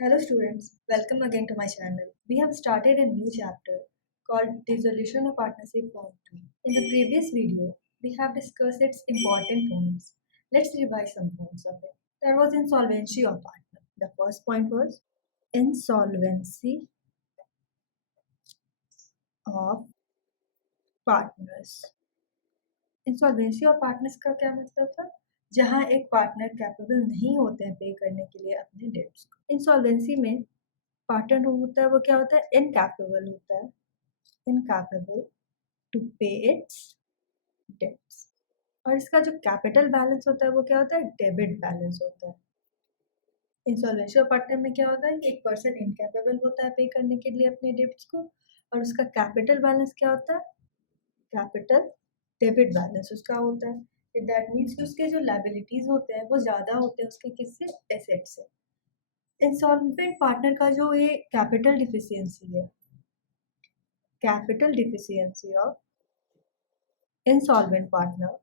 Hello students, welcome again to my channel. We have started a new chapter called Dissolution of Partnership Form 2. In the previous video, we have discussed its important points. Let's revise some points of it. There was insolvency of partner. The first point was insolvency of partners. Insolvency of partners का क्या मतलब था? जहां एक partner capable नहीं होते हैं पे करने के लिए अपने डेट्स को। इंसॉल्वेंसी में पार्टनर होता है वो क्या होता है? इनकैपेबल होता है, इनकैपेबल टू पे इट्स डेट्स। और इसका जो कैपिटल बैलेंस होता है वो क्या होता है? डेबिट बैलेंस होता है। इंसॉल्वेंसी ऑफ पार्टनर में क्या होता है कि एक पर्सन इनकैपेबल होता है पे करने के लिए अपने डेट्स को, और उसका कैपिटल बैलेंस क्या होता है? कैपिटल डेबिट बैलेंस उसका होता है। दैट मीन्स कि उसके जो लायबिलिटीज होते हैं वो ज़्यादा होते हैं उसके किससे? एसेट से। इंसॉल्वेंट पार्टनर का जो ये कैपिटल डिफिशियंसी है, capital deficiency of insolvent partner,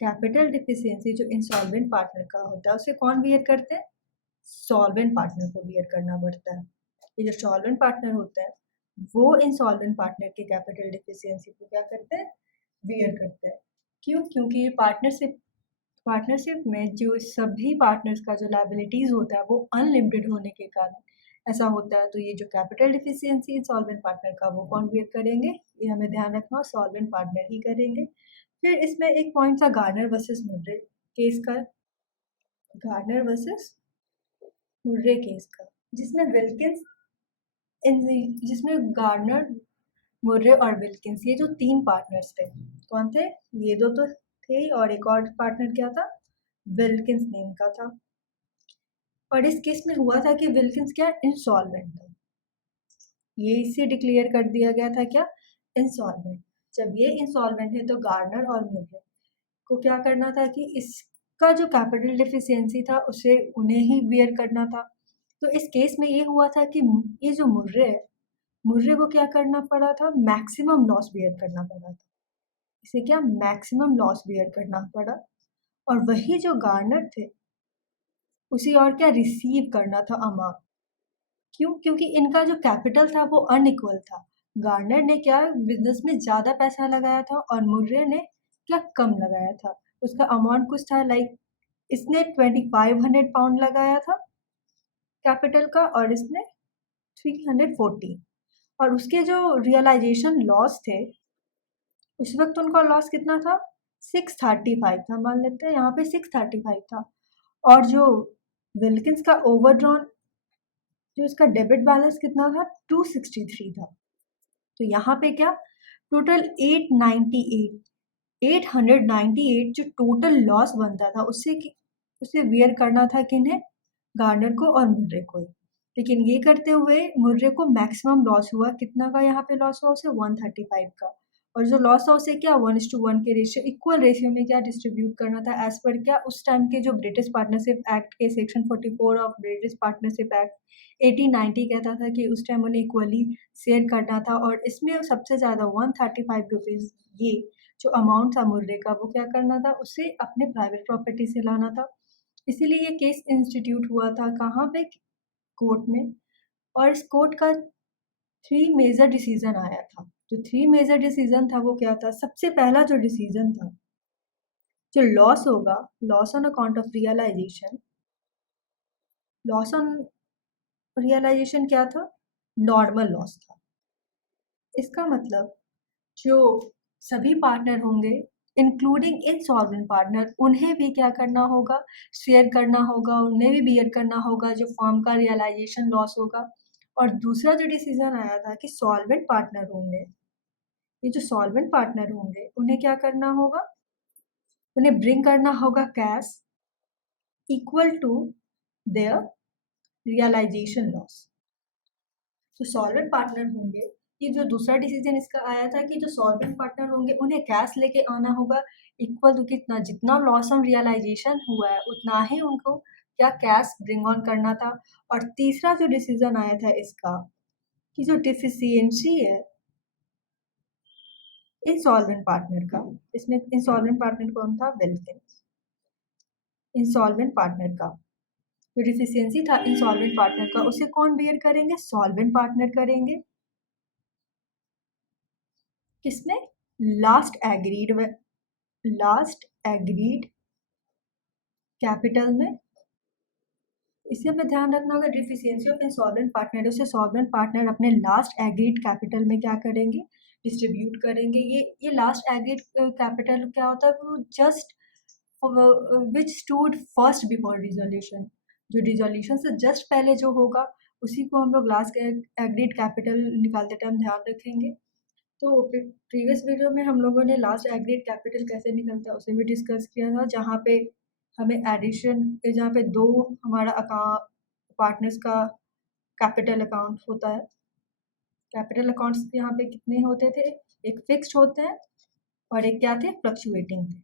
capital deficiency जो इंसॉल्वेंट पार्टनर का होता है उसे कौन बियर करते हैं? सॉल्वेंट पार्टनर को बियर करना पड़ता है। ये जो सॉल्वेंट पार्टनर होता है वो इंसॉल्वेंट पार्टनर की कैपिटल डिफिशियंसी को क्या करते हैं? बियर करते हैं। क्यों? क्योंकि ये पार्टनरशिप में जो सभी पार्टनर्स का जो लायबिलिटीज होता है वो अनलिमिटेड होने के कारण ऐसा होता है। तो ये जो कैपिटल डिफिशियंसी सॉल्वेंट पार्टनर का वो कौन बियर करेंगे? ये हमें ध्यान रखना, सॉल्वेंट पार्टनर ही करेंगे। फिर इसमें एक पॉइंट था गार्नर वर्सेस मुर्रे केस का, गार्नर वर्सेस मुर्रे केस का, जिसमें विल्किंस जिसमें गार्नर, मुर्रे और विल्किंस ये जो तीन पार्टनर्स थे, कौन थे? ये दो तो थे ही, और एक और पार्टनर क्या था? विल्किंस नेम का था। और इस केस में हुआ था कि विल्किंस क्या? इंसॉल्वेंट था। ये इसे डिक्लेयर कर दिया गया था क्या? इंसॉल्वेंट। जब ये इंसॉल्वेंट है तो गार्नर और मुर्रे को क्या करना था कि इसका जो कैपिटल डिफिशियंसी था उसे उन्हें ही बियर करना था। तो इस केस में ये हुआ था कि ये जो मुर्रे है, मुर्रे को क्या करना पड़ा था? मैक्सिमम लॉस बियर करना पड़ा था। इसे क्या? मैक्सिमम लॉस बियर करना पड़ा। और वही जो गार्नर थे उसे और क्या? रिसीव करना था अमाउंट। क्यों? क्योंकि इनका जो कैपिटल था वो अनइक्वल था। गार्नर ने क्या बिजनेस में ज़्यादा पैसा लगाया था और मुर्रे ने क्या कम लगाया था। उसका अमाउंट कुछ था लाइक इसने 2500 लगाया था कैपिटल का और इसने 340। और उसके जो रियलाइजेशन लॉस थे उस वक्त उनका लॉस कितना था? 635 था, मान लेते हैं यहाँ पे 635 था। और जो विल्किंस का ओवरड्रॉन जो इसका डेबिट बैलेंस कितना था? 263 था। तो यहाँ पे क्या टोटल 898 जो टोटल लॉस बनता था उसे बियर करना था किन्हें? गार्नर को और मुर्रे को। लेकिन ये करते हुए मुर्रे को मैक्सिमम लॉस हुआ। कितना का यहाँ पे लॉस हुआ उसे? 135 का। और जो लॉस था उसे क्या 1:1 के रेशियो, इक्वल रेशियो में क्या डिस्ट्रीब्यूट करना था एज पर क्या उस टाइम के जो ब्रिटिश पार्टनरशिप एक्ट के section 44 of British partnership act 1890 कहता था कि उस टाइम उन्हें इक्वली शेयर करना था। और इसमें सबसे ज़्यादा 135 रुपीज़ ये जो अमाउंट था मुर्रे का वो क्या करना था? उसे अपने प्राइवेट प्रॉपर्टी से लाना था। इसीलिए ये केस इंस्टीट्यूट हुआ था कहाँ पे? कोर्ट में। और इस कोर्ट का 3 मेजर डिसीजन आया था। जो 3 मेजर डिसीजन था वो क्या था? सबसे पहला जो डिसीजन था, जो लॉस होगा, loss on account of realization, loss on realization क्या था? नॉर्मल लॉस था। इसका मतलब जो सभी पार्टनर होंगे इंक्लूडिंग इंसॉल्वेंट पार्टनर उन्हें भी क्या करना होगा? शेयर करना होगा, उन्हें भी बियर करना होगा जो फर्म का रियलाइजेशन लॉस होगा। और दूसरा जो डिसीजन आया था कि सॉल्वेंट पार्टनर होंगे, ये जो सॉल्वेंट पार्टनर होंगे उन्हें क्या करना होगा? उन्हें ब्रिंग करना होगा cash equal to their realization loss. जो सॉल्वेंट पार्टनर होंगे, ये जो दूसरा डिसीजन इसका आया था कि जो सॉल्वेंट पार्टनर होंगे उन्हें कैश लेके आना होगा इक्वल टू कितना? जितना लॉस ऑन रियलाइजेशन हुआ है उतना ही उनको क्या कैश ब्रिंग ऑन करना था। और तीसरा जो डिसीजन आया था इसका कि जो डिफिशियंसी है इंसॉल्वेंट पार्टनर का, इसमें इंसॉल्वेंट पार्टनर कौन था? विल्किंस। इंसॉल्वेंट पार्टनर का जो डिफिशियंसी था इंसॉल्वेंट पार्टनर का, उसे कौन बेयर करेंगे? सॉल्वेंट पार्टनर करेंगे। किसमें? लास्ट एग्रीड कैपिटल में। इसे हमें ध्यान रखना होगा, डिफिशियंसी ऑफ इंसॉल्वेंट पार्टनर, उसे सॉल्वेंट पार्टनर अपने लास्ट एग्रीड कैपिटल में क्या करेंगे? डिस्ट्रीब्यूट करेंगे। ये लास्ट एग्रीड कैपिटल क्या होता है? वो जस्ट विच स्टूड फर्स्ट बिफोर रिजोल्यूशन, जो रिजोल्यूशन से जस्ट पहले जो होगा उसी को हम लोग लास्ट एग्रीड कैपिटल निकालते टाइम ध्यान रखेंगे। तो प्रीवियस वीडियो में हम लोगों ने लास्ट एग्रीड कैपिटल कैसे निकलता है उसे भी डिस्कस किया था, जहाँ पे हमें एडिशन, जहाँ पे दो हमारा अकाउंट पार्टनर्स का कैपिटल अकाउंट होता है। कैपिटल अकाउंट्स यहाँ पे कितने होते थे? एक फिक्स्ड होते हैं और एक क्या थे? फ्लक्चुएटिंग थे।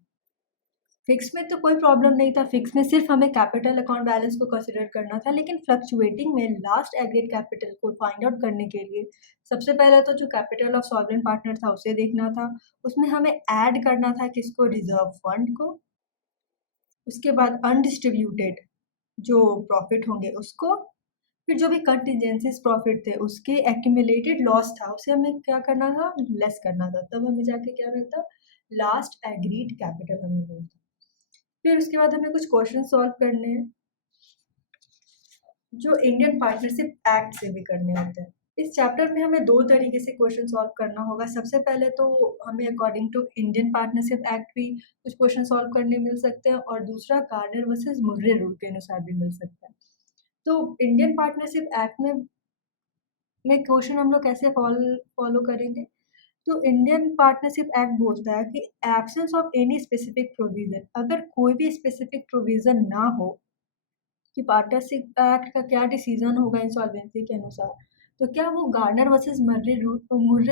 फिक्स में तो कोई प्रॉब्लम नहीं था, फिक्स में सिर्फ हमें कैपिटल अकाउंट बैलेंस को कंसिडर करना था, लेकिन फ्लक्चुएटिंग में लास्ट एग्रीड कैपिटल को फाइंड आउट करने के लिए सबसे पहले तो जो कैपिटल ऑफ सॉल्वेंट पार्टनर था उसे देखना था, उसमें हमें ऐड करना था किसको? रिजर्व फंड को। उसके बाद अनडिस्ट्रीब्यूटेड जो प्रॉफिट होंगे उसको, फिर जो भी कंटिजेंसीज प्रॉफिट थे उसके एक्यूमुलेटेड लॉस था उसे हमें क्या करना था? लेस करना था, तब हमें जाके क्या मिलता? लास्ट एग्रीड कैपिटल हमें मिलता। फिर उसके बाद हमें कुछ क्वेश्चन सॉल्व करने हैं जो इंडियन पार्टनरशिप एक्ट से भी करने होते हैं। इस चैप्टर में हमें दो तरीके से क्वेश्चन सॉल्व करना होगा। सबसे पहले तो हमें according to Indian partnership act भी कुछ क्वेश्चन सॉल्व करने मिल सकते हैं, और दूसरा गार्नर वर्सेस मुर्रे रूल के अनुसार भी मिल सकता है। तो इंडियन पार्टनरशिप एक्ट में क्वेश्चन हम लोग कैसे फॉलो करेंगे? तो इंडियन पार्टनरशिप एक्ट बोलता है कि absence of any specific provision, अगर कोई भी स्पेसिफिक प्रोविजन ना हो कि पार्टनरशिप एक्ट का क्या डिसीजन होगा इंसॉल्वेंसी के अनुसार, तो क्या वो गार्नर वर्सेस मुर्रे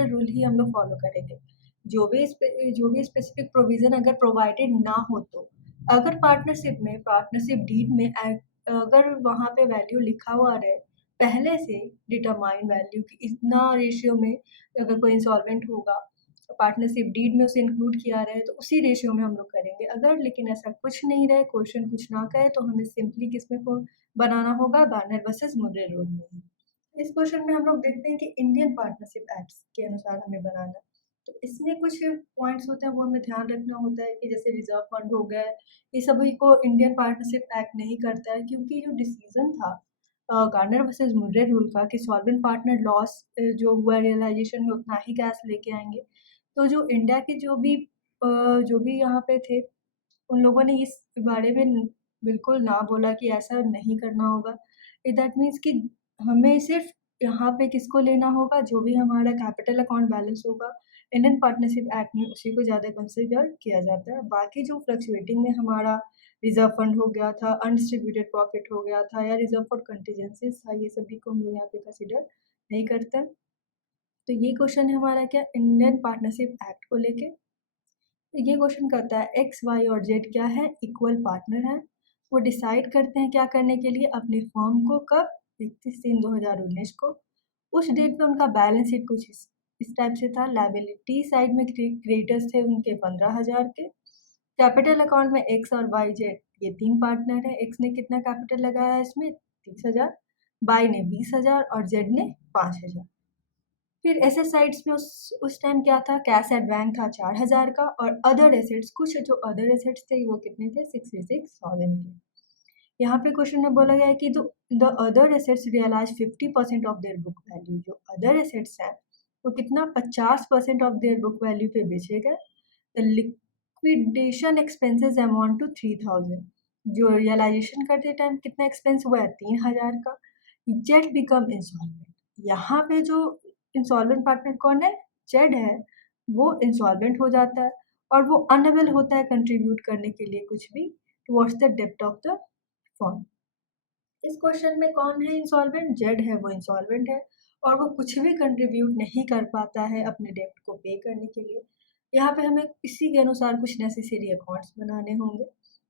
रूल ही हम लोग फॉलो करेंगे। जो भी स्पेसिफिक प्रोविजन अगर प्रोवाइडेड ना हो, तो अगर पार्टनरशिप डीड में अगर वहाँ पे वैल्यू लिखा हुआ रहे पहले से, डिटरमाइंड वैल्यू की इतना रेशियो में, अगर कोई इंसॉल्वेंट होगा पार्टनरशिप डीड में उसे इंक्लूड किया रहे तो उसी रेशियो में हम लोग करेंगे। अगर लेकिन ऐसा कुछ नहीं रहे, क्वेश्चन कुछ ना कहे, तो हमें सिंपली किसमें को बनाना होगा? गार्नर वर्सेस मुर्रे रूल में। इस क्वेश्चन में हम लोग देखते हैं कि इंडियन पार्टनरशिप एक्ट के अनुसार हमें बनाना है। तो इसमें कुछ पॉइंट्स होते हैं वो हमें ध्यान रखना होता है कि जैसे रिजर्व फंड हो गया, ये सभी को इंडियन पार्टनरशिप एक्ट नहीं करता है, क्योंकि जो डिसीजन था गार्नर वर्सेस मुर्रे रूल का कि सॉल्वेंट पार्टनर लॉस जो हुआ रियलाइजेशन में उतना ही कैश लेके आएंगे, तो जो इंडिया के जो भी यहाँ पे थे उन लोगों ने इस बारे में बिल्कुल ना बोला कि ऐसा नहीं करना होगा। दैट मीन्स कि हमें सिर्फ यहाँ पे किसको लेना होगा? जो भी हमारा कैपिटल अकाउंट बैलेंस होगा इंडियन पार्टनरशिप एक्ट में उसी को ज़्यादा कंसिडर किया जाता है। बाकी जो फ्लक्चुएटिंग में हमारा रिजर्व फंड हो गया था, अनडिस्ट्रीब्यूटेड प्रॉफिट हो गया था, या रिजर्व फॉर कंटीजेंसीज था, ये सभी को हम लोग यहाँ पे कंसिडर नहीं करते। तो ये क्वेश्चन है हमारा क्या? इंडियन पार्टनरशिप एक्ट को लेके। ये क्वेश्चन करता है एक्स वाई और जेड क्या है? इक्वल पार्टनर है। वो डिसाइड करते हैं क्या करने के लिए? अपनी फर्म को कब? 31/3/2019 को। उस डेट पे उनका बैलेंस शीट कुछ इस टाइप से था। लायबिलिटी साइड में क्रेडिटर्स थे उनके 15,000 के। कैपिटल अकाउंट में एक्स और वाई जेड ये तीन पार्टनर है। एक्स ने कितना कैपिटल लगाया है इसमें? 30,000। वाई ने 20,000 और जेड ने 5,000। फिर एसेट साइड्स में उस टाइम क्या था? कैश एट बैंक था 4,000 का, और अदर एसेट्स, कुछ जो अदर एसेट्स थे वो कितने थे? 66,000 के। यहाँ पे क्वेश्चन में बोला गया है कि the other assets realize 50% of their book value. जो अदर एसेट्स हैं वो कितना? 50% ऑफ देयर बुक वैल्यू पे बेचे गए। The liquidation expenses amount to 3,000। जो रियलाइजेशन करते टाइम कितना एक्सपेंस हुआ है? 3,000 का। Z become insolvent. यहाँ पे जो इंसॉल्वेंट पार्टनर कौन है? जेड है। वो इंसॉल्वेंट हो जाता है और वो अनएबल होता है कंट्रीब्यूट करने के लिए कुछ भी टुवर्ड्स द डेब्ट ऑफ द फर्म। इस क्वेश्चन में कौन है इंसॉल्वेंट? जेड है, वो इंसॉल्वेंट है और वो कुछ भी कंट्रीब्यूट नहीं कर पाता है अपने डेब्ट को पे करने के लिए। यहाँ पे हमें इसी के अनुसार कुछ नेसेसरी अकाउंट्स बनाने होंगे।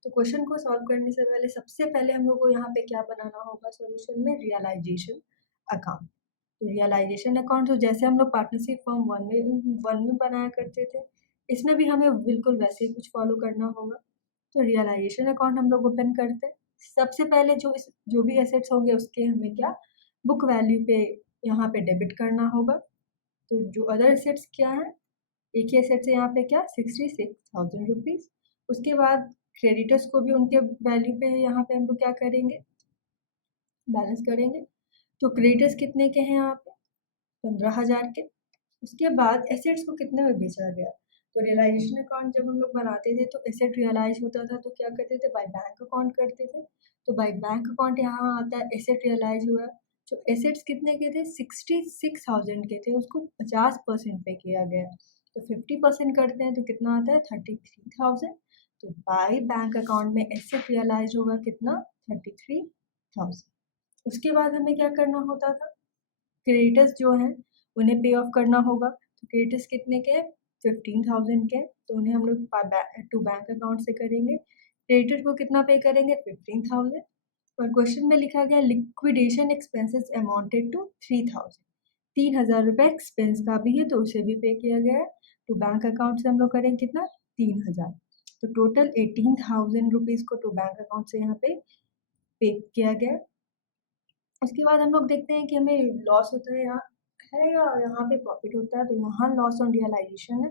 तो क्वेश्चन को सॉल्व करने से पहले सबसे पहले हम लोग को यहाँ पे क्या बनाना होगा? सॉल्यूशन में रियलाइजेशन अकाउंट। रियलाइजेशन अकाउंट तो जैसे हम लोग पार्टनरशिप फॉर्म वन में बनाया करते थे, इसमें भी हमें बिल्कुल वैसे ही कुछ फॉलो करना होगा। तो रियलाइजेशन अकाउंट हम लोग ओपन करते हैं। सबसे पहले जो भी एसेट्स होंगे उसके हमें क्या बुक वैल्यू पे यहाँ पे डेबिट करना होगा। तो जो अदर एसेट्स क्या है, एक ही एसेट से यहाँ पे क्या 66,000 रुपीज़। उसके बाद क्रेडिटर्स को भी उनके वैल्यू पे यहाँ पे हम लोग क्या करेंगे, बैलेंस करेंगे। तो क्रेडिटर्स कितने के हैं यहाँ पे 15,000 के। उसके बाद एसेट्स को कितने में बेचा गया, तो रियलाइजेशन अकाउंट जब हम लोग बनाते थे तो एसेट रियलाइज होता था तो क्या करते थे, बाय बैंक अकाउंट करते थे। तो बाय बैंक अकाउंट यहाँ आता है, एसेट रियलाइज हुआ। जो एसेट्स कितने के थे 66,000 के थे, उसको 50% पे किया गया। तो 50% करते हैं तो कितना आता है 33,000। तो बाय बैंक अकाउंट में एसेट रियलाइज होगा कितना 33,000। उसके बाद हमें क्या करना होता था, क्रेडिटर्स जो हैं उन्हें पे ऑफ करना होगा। तो क्रेडिटर्स कितने के हैं 15,000 के, तो उन्हें हम लोग टू बैंक अकाउंट से करेंगे। क्रेडिटर को कितना पे करेंगे 15,000। और क्वेश्चन में लिखा गया लिक्विडेशन एक्सपेंसेस अमाउंटेड टू 3,000, 3,000 रुपये एक्सपेंस का भी है तो उसे भी पे किया गया है। तो बैंक अकाउंट से हम लोग करेंगे कितना 3,000। तो टोटल 18,000 रुपीज़ को टू बैंक अकाउंट से यहाँ पे किया गया। उसके बाद हम लोग देखते हैं कि हमें लॉस होता है यहाँ है या यहाँ पे प्रॉफिट होता है। तो यहाँ लॉस ऑन रियलाइजेशन है,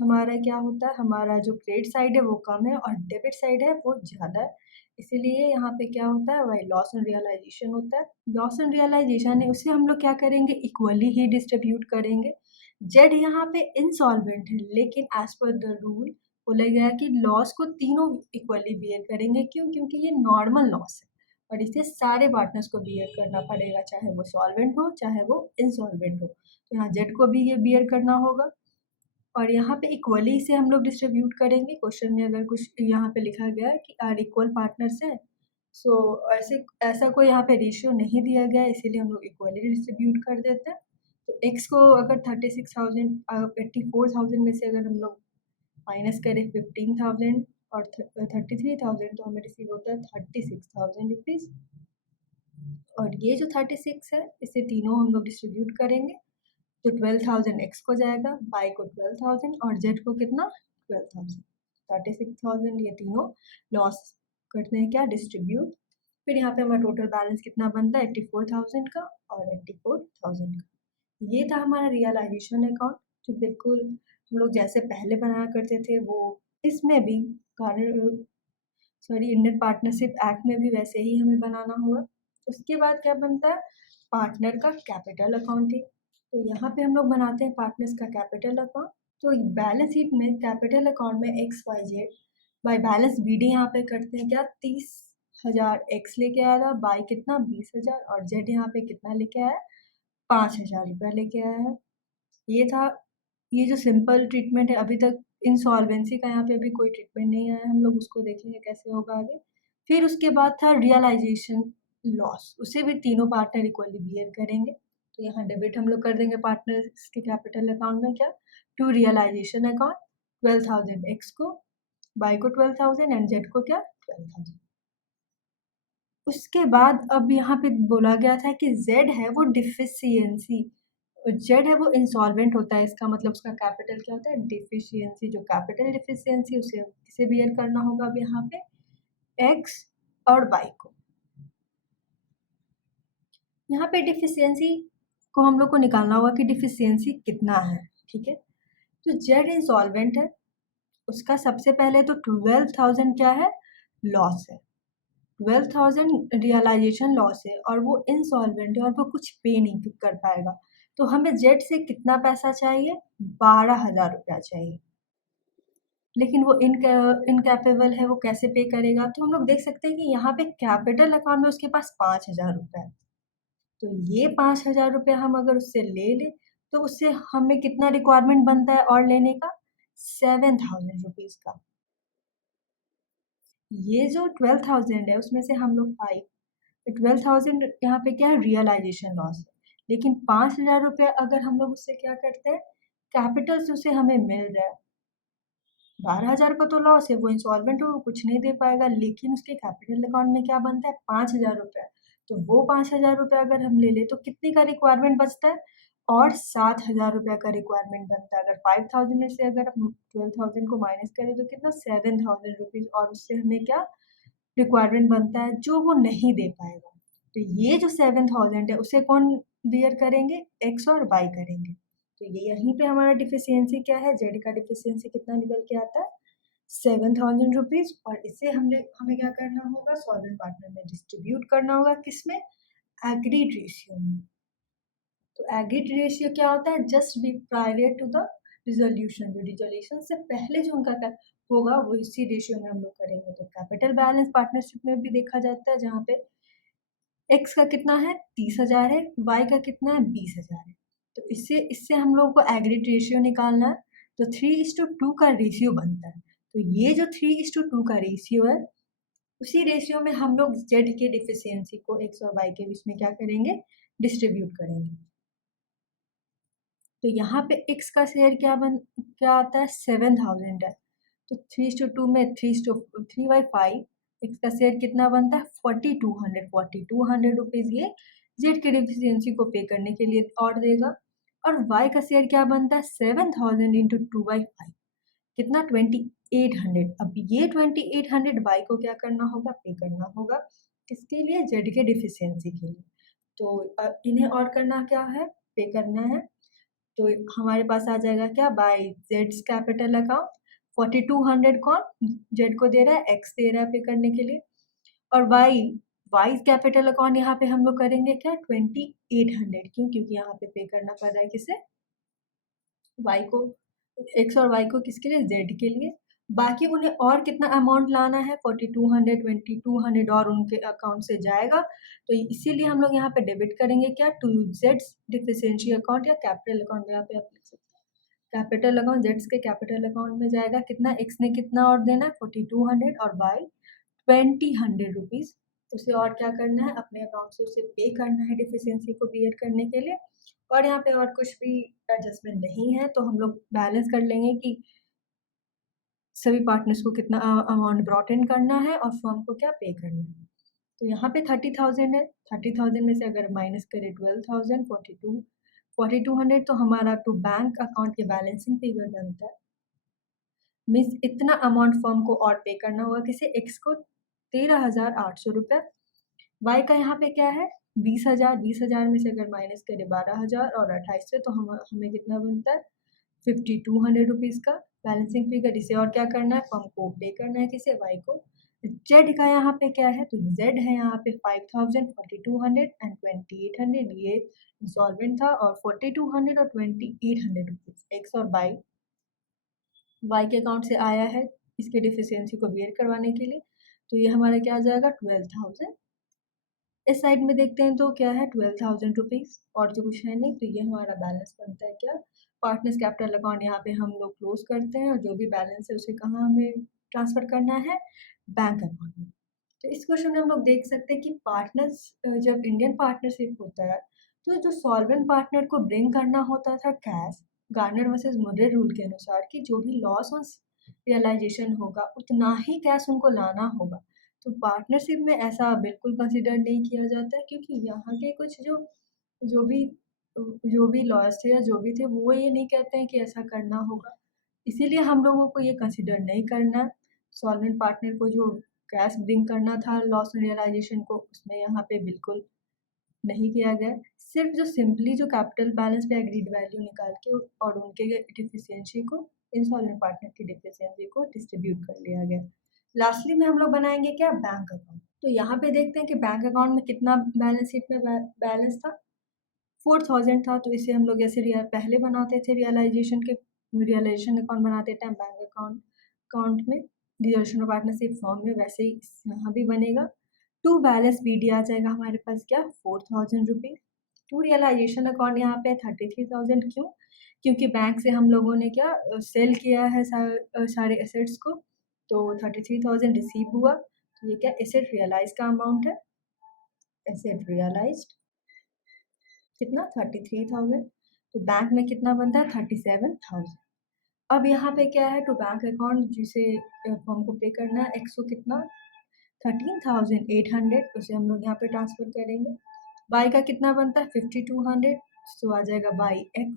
हमारा क्या होता है, हमारा जो क्रेडिट साइड है वो कम है और डेबिट साइड है वो ज़्यादा है, इसीलिए यहाँ पे क्या होता है वही लॉस ऑन रियलाइजेशन होता है। लॉस ऑन रियलाइजेशन है उसे हम लोग क्या करेंगे इक्वली ही डिस्ट्रीब्यूट करेंगे। जेड यहाँ पे इंसॉल्वेंट है लेकिन एज पर द रूल बोला गया कि लॉस को तीनों इक्वली बियर करेंगे। क्यों, क्योंकि ये नॉर्मल लॉस है और इसे सारे पार्टनर्स को बियर करना पड़ेगा, चाहे वो सॉल्वेंट हो चाहे वो इंसॉल्वेंट हो। तो यहाँ जेड को भी ये बियर करना होगा और यहाँ पे इक्वली से हम लोग डिस्ट्रीब्यूट करेंगे। क्वेश्चन में अगर कुछ यहाँ पे लिखा गया है कि आर इक्वल पार्टनर्स है, सो ऐसा कोई यहाँ पे रेशियो नहीं दिया गया है, इसीलिए हम लोग इक्वली डिस्ट्रीब्यूट कर देते हैं। तो एक्स को अगर 36,000 84,000 में से अगर हम लोग माइनस करें 15,000 और 33,000 तो हमें रिसीव होता है 36,000 रुपीज़। और ये जो 36 है इसे तीनों हम लोग डिस्ट्रीब्यूट करेंगे। तो 12,000 एक्स को जाएगा, बाई को 12,000 और जेड को कितना 12,000। 36,000 ये तीनों लॉस करते हैं क्या डिस्ट्रीब्यूट। फिर यहाँ पे हमारा टोटल बैलेंस कितना बनता है 84,000 का और 84,000 का। ये था हमारा रियलाइजेशन अकाउंट जो बिल्कुल हम लोग जैसे पहले बनाया करते थे वो इसमें भी इंडियन पार्टनरशिप एक्ट में भी वैसे ही हमें बनाना होगा। उसके बाद क्या बनता है पार्टनर का कैपिटल अकाउंटिंग। तो यहाँ पे हम लोग बनाते हैं पार्टनर्स का कैपिटल अकाउंट। तो बैलेंस शीट में कैपिटल अकाउंट में X Y Z by balance B D यहाँ पे करते हैं क्या 30,000 एक्स लेके आया था, बाई कितना 20,000 और जेड यहाँ पे कितना लेके आया 5,000 रुपया लेके आया है। ये था ये जो सिंपल ट्रीटमेंट है। अभी तक इंसॉल्वेंसी का यहाँ पे अभी कोई ट्रीटमेंट नहीं आया, हम लोग उसको देखेंगे कैसे होगा आगे। फिर उसके बाद था रियलाइजेशन लॉस, उसे भी तीनों पार्टनर इक्वली बियर करेंगे। तो यहाँ डेबिट हम लोग कर देंगे पार्टनर्स के कैपिटल अकाउंट में क्या टू रियलाइजेशन अकाउंट 12,000 एक्स को, बाई को 12,000 एंड जेड को क्या 12,000। उसके बाद अब यहाँ पे बोला गया था कि जेड है वो डिफिशियंसी, जेड है वो इंसॉल्वेंट होता है, इसका मतलब उसका कैपिटल क्या होता है डिफिशियंसी। जो कैपिटल डिफिशियंसी उसे किसे बियर करना होगा अब यहाँ पे एक्स और वाई को। यहाँ पे डिफिशियंसी को हम लोग को निकालना होगा कि डिफिशियंसी कितना है, ठीक है। तो जेड इंसॉल्वेंट है, उसका सबसे पहले तो 12,000 क्या है लॉस है, 12,000 रियलाइजेशन लॉस है और वो इंसॉल्वेंट है और वो कुछ पे नहीं कर पाएगा। तो हमें जेड से कितना पैसा चाहिए 12,000 रुपया चाहिए, लेकिन वो इनकैपेबल है, वो कैसे पे करेगा। तो हम लोग देख सकते हैं कि यहाँ पे कैपिटल अकाउंट में उसके पास 5,000 रुपये है। तो ये 5,000 रुपये हम अगर उससे ले लें तो उससे हमें कितना रिक्वायरमेंट बनता है और लेने का 7,000 रुपीज़ का। ये जो 12,000 है उसमें से हम लोग 12,000 यहाँ पे क्या है रियलाइजेशन लॉस है, लेकिन 5,000 रुपये अगर हम लोग उससे क्या करते हैं कैपिटल से उसे हमें मिल रहा है, 12,000 का तो लॉस है, वो इंसॉल्वेंट है वो कुछ नहीं दे पाएगा, लेकिन उसके कैपिटल अकाउंट में क्या बनता है 5,000 रुपये। तो वो 5,000 रुपये अगर हम ले लें तो कितने का रिक्वायरमेंट बचता है और 7,000 रुपये का रिक्वायरमेंट बनता है। अगर 5,000 में से अगर हम 12,000 को माइनस करें तो कितना 7,000 रुपीज़, और उससे हमें क्या रिक्वायरमेंट बनता है जो वो नहीं दे पाएगा। तो ये जो 7,000 है उसे कौन बियर करेंगे, एक्स और वाई करेंगे। तो ये यहीं पे हमारा डिफिशियंसी क्या है, जेड का डिफिशियंसी कितना निकल के आता है 7,000 रुपीज़। और इसे हमें क्या करना होगा, सॉल्वेंट पार्टनर में डिस्ट्रीब्यूट करना होगा, किसमें, एग्रीड रेशियो में। तो एग्रीड रेशियो क्या होता है, just be prior to the resolution, जो रिजोल्यूशन से पहले जो उनका होगा वो इसी रेशियो में हम लोग करेंगे। तो कैपिटल बैलेंस पार्टनरशिप में भी देखा जाता है, जहाँ पे एक्स का कितना है 30,000 है, वाई का कितना है 20,000 है। तो इससे इससे हम लोग को एग्रीड रेशियो निकालना है। तो 3:2 का रेशियो बनता है। तो ये जो 3:2 का रेशियो है, उसी रेशियो में हम लोग जेड के डिफिशियंसी को एक्स और वाई के बीच में क्या करेंगे, डिस्ट्रीब्यूट करेंगे। तो यहाँ पे x का शेयर क्या आता है 7,000 है। तो 3:2 में 3/5 x का शेयर कितना बनता है 4,200 रुपीज़ ये जेड की डिफिशियंसी को पे करने के लिए और देगा। और y का शेयर क्या बनता है 7,000 इंटू 2/5 कितना 2,800। अब ये 2,800 y को क्या करना होगा, पे करना होगा, किसके लिए, जेड के डिफिशियंसी के लिए। तो इन्हें और करना क्या है, पे करना है। तो हमारे पास आ जाएगा क्या, बाय जेड्स कैपिटल अकाउंट 4,200 कौन जेड को दे रहा है, एक्स दे रहा है पे करने के लिए। और बाई वाई कैपिटल अकाउंट यहाँ पे हम लोग करेंगे क्या 2,800, क्यों, क्योंकि यहाँ पे करना पड़ रहा है किसे, वाई को, एक्स और वाई को, किसके लिए, जेड के लिए। बाकी उन्हें और कितना अमाउंट लाना है 4,200 2,200 और उनके अकाउंट से जाएगा। तो इसीलिए हम लोग यहाँ पे डेबिट करेंगे क्या, टू जेड्स डिफिशियंसी अकाउंट या कैपिटल अकाउंट में, यहाँ पे आप लिख सकते हैं कैपिटल अकाउंट, जेड्स के कैपिटल अकाउंट में जाएगा कितना, एक्स ने कितना और देना है 4,200 और बाई 2,000 रुपीज़। उसे और क्या करना है, अपने अकाउंट से उसे पे करना है डिफिशियंसी को बियर करने के लिए। और यहाँ पे और कुछ भी एडजस्टमेंट नहीं है। तो हम लोग बैलेंस कर लेंगे कि सभी पार्टनर्स को कितना अमाउंट ब्रॉट इन करना है और फर्म को क्या पे करना है। तो यहाँ पे 30,000 है, 30,000 में से अगर माइनस करें 12,000 4,200 तो हमारा टू बैंक अकाउंट के बैलेंसिंग फिगर बनता है। मीन्स इतना अमाउंट फर्म को और पे करना होगा, किसे, एक्स को 13,800 रुपये। वाई का यहाँ पे क्या है 20,000, 20,000 में से अगर माइनस करें 12,000 और 28 से तो हमें कितना बनता है 5,200 रुपीज़ का बैलेंसिंग फिगर। इसे और क्या करना है, फर्म को पे करना है, किसे, वाई को। जेड का यहाँ पे क्या है, तो जेड है यहाँ पे 5,000, 4,200 एंड 2,800, ये इंस्टॉलमेंट था। और 4,200 और 2,800 रुपीज़ एक्स और वाई के अकाउंट से आया है इसके डिफिशियंसी को बियर करवाने के लिए। तो ये हमारा क्या आ जाएगा 12,000। इस साइड में देखते हैं तो क्या है 12,000 रुपीज़ और तो कुछ है नहीं। तो ये हमारा बैलेंस बनता है क्या, पार्टनर्स कैपिटल अकाउंट यहाँ पे हम लोग क्लोज करते हैं और जो भी बैलेंस है उसे कहाँ हमें ट्रांसफ़र करना है, बैंक अकाउंट में। तो इस क्वेश्चन में हम लोग देख सकते हैं कि पार्टनर्स जब इंडियन पार्टनरशिप होता है तो जो सॉल्वेंट पार्टनर को ब्रिंग करना होता था cash, Garner versus Murray rule के अनुसार कि जो भी लॉस ऑन रियलाइजेशन होगा उतना ही कैश उनको लाना होगा। तो पार्टनरशिप में ऐसा बिल्कुल कंसिडर नहीं किया जाता है, क्योंकि यहाँ के कुछ जो भी जो भी लॉस थे या जो भी थे वो ये नहीं कहते हैं कि ऐसा करना होगा। इसीलिए हम लोगों को ये कंसिडर नहीं करना है। सॉल्वेंट पार्टनर को जो कैश ब्रिंग करना था लॉस रियलाइजेशन को, उसमें यहाँ पे बिल्कुल नहीं किया गया। सिर्फ जो सिंपली जो कैपिटल बैलेंस पे एग्रीड वैल्यू निकाल के और उनके डिफिशियंसी को इंसॉल्वेंट पार्टनर की डिफिशियंसी को डिस्ट्रीब्यूट कर लिया गया। लास्टली में हम लोग बनाएंगे क्या, बैंक अकाउंट। तो यहाँ पे देखते हैं कि बैंक अकाउंट में कितना बैलेंस शीट में बैलेंस था 4,000 था। तो इसे हम लोग ऐसे पहले बनाते थे रियलाइजेशन अकाउंट बनाते टाइम बैंक अकाउंट में रिजोल्यूशन ऑफ पार्टनरशिप फॉर्म में, वैसे ही यहाँ भी बनेगा। टू बैलेंस BD आ जाएगा हमारे पास क्या 4,000 रुपीज़। टू रियलाइजेशन अकाउंट यहाँ पे 33,000, क्यों, क्योंकि बैंक से हम लोगों ने क्या सेल किया है सारे एसेट्स को। तो 33,000 रिसीव हुआ। तो ये क्या एसेट रियलाइज का अमाउंट है, एसेट रियलाइज्ड कितना 33,000। तो बैंक में कितना बनता है 37,000। अब यहाँ पे क्या है टू बैंक अकाउंट जिसे फर्म को पे करना है, एक्स को कितना 13,800, उसे हम लोग यहाँ पे ट्रांसफर करेंगे। बाई का कितना बनता है 5,200, तो आ जाएगा by X,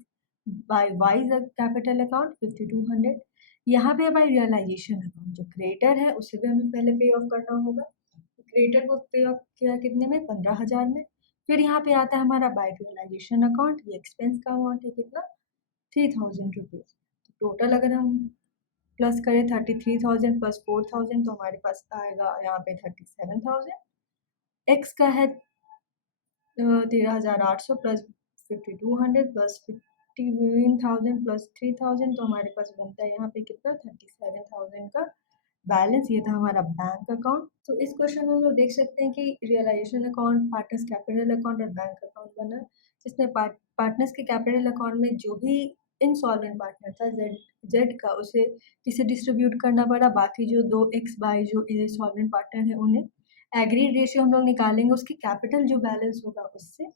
by Y capital account 5,200। यहाँ पे बाई रियलाइजेशन अकाउंट जो क्रेडिटर है उसे भी हमें पहले पे ऑफ करना होगा। क्रिएटर को पे ऑफ किया कितने में, 15,000 में। फिर यहाँ पे आता है हमारा बाइक रियलाइजेशन अकाउंट, ये एक्सपेंस का अमाउंट है कितना, 3000 रुपीज़। टोटल अगर हम प्लस करें 33,000 प्लस 4,000 तो हमारे पास आएगा यहाँ पे 37,000। एक्स का है 13,800 प्लस 5,200 प्लस 15,000 प्लस 3,000 तो हमारे पास बनता है यहाँ पे कितना, 37,000 का बैलेंस। ये था हमारा बैंक अकाउंट। तो इस क्वेश्चन में हम लोग देख सकते हैं कि realization account, partners capital account और बैंक अकाउंट बना, जिसमें पार्टनर्स के कैपिटल अकाउंट में जो भी इंसॉल्वेंट पार्टनर था जेड का, उसे किसे डिस्ट्रीब्यूट करना पड़ा, बाकी जो 2x बाई जो इंसॉल्वेंट पार्टनर है उन्हें। एग्रीड रेशियो हम लोग निकालेंगे उसकी कैपिटल जो बैलेंस होगा उससे।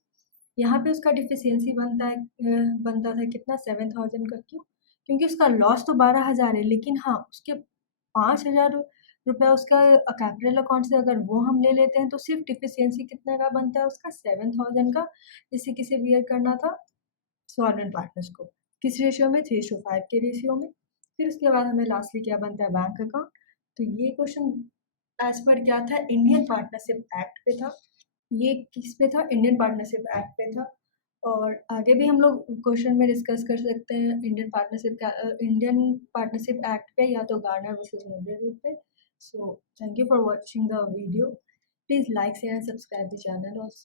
यहाँ पे उसका डिफिशियंसी बनता था कितना, 7,000 का। क्यों? क्योंकि उसका लॉस तो 12,000 है, लेकिन हाँ उसके 5,000 रुपया उसका कैपिटल अकाउंट से अगर वो हम ले लेते हैं तो सिर्फ डिफिशियंसी कितना का बनता है उसका, 7,000 का। जिससे किसे बियर करना था, सॉल्वेंट पार्टनर्स को। किस रेशियो में, 3:5 के रेशियो में। फिर उसके बाद हमें लास्टली क्या बनता है, बैंक अकाउंट। तो ये क्वेश्चन एज पर क्या था, इंडियन पार्टनरशिप एक्ट पे था। ये किस पे था, इंडियन पार्टनरशिप एक्ट पे था। और आगे भी हम लोग क्वेश्चन में डिस्कस कर सकते हैं इंडियन पार्टनरशिप एक्ट पे या तो गार्नर वर्सेस मुर्रे रूल पे। So thank you for watching the video. Please like share and subscribe the channel also.